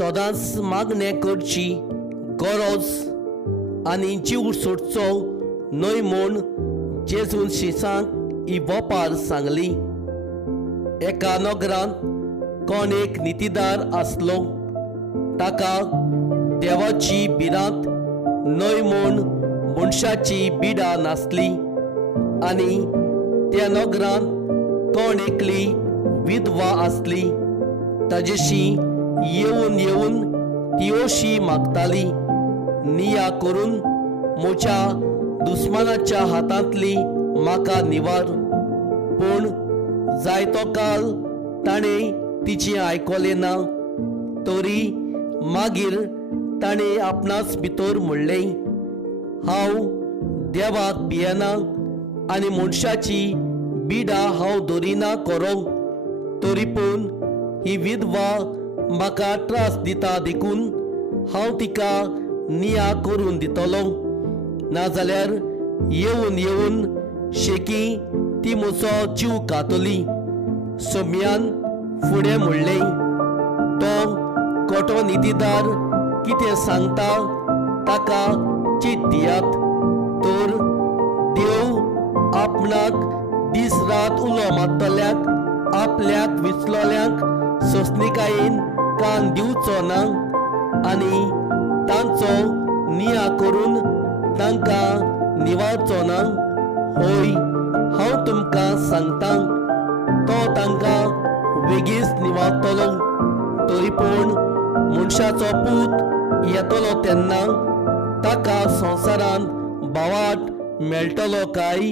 सदांच मागणे करची गरज आनी जीव सोडचो न्हय म्हूण जेजून शिसांक ही बोपार सांगली। एका नगरांत कोण एक नितीदार आसलो। ताका देवाची भिरांत न्हय म्हूण मनशाची बिडा नासली। आनी त्या नगरांत कोण एकली विधवा आसली। ताजेशी येवन येवन ती अशी मागताली, निया करून म्हज्या दुस्मानाच्या हातांतली म्हाका निवार। पूण जायतो काल ताणें तिचें आयकलें ना। तरी मागीर ताणें आपणाच भितर म्हणलें, हांव देवाक भियेना आनी मनशाची बिडा हांव धरिना खरो। तरी पूण ही विधवा म्हाका त्रास दिता देखून हांव तिका निया करून दितलो। नाजाल्यार येवन येवन शेकी ती म्हजो जीव कातली। सोम्यान फुडें म्हणलें, तो खोटो नितीदार कितें सांगता ताका चीट दियात। तर देव आपणाक दीस रात उलो मारतल्याक आपल्याक विचलोल्यांक सोंसणिकायेन कान दिवचो ना आनी तांचो निया करून तांकां निवारचो ना। होय, हांव तुमकां सांगतां, तो तांकां बेगीच निवारतलो। तरी पूण मनशाचो पूत येतलो तेन्ना ताका संवसारांत भावाट मेळटलो काय?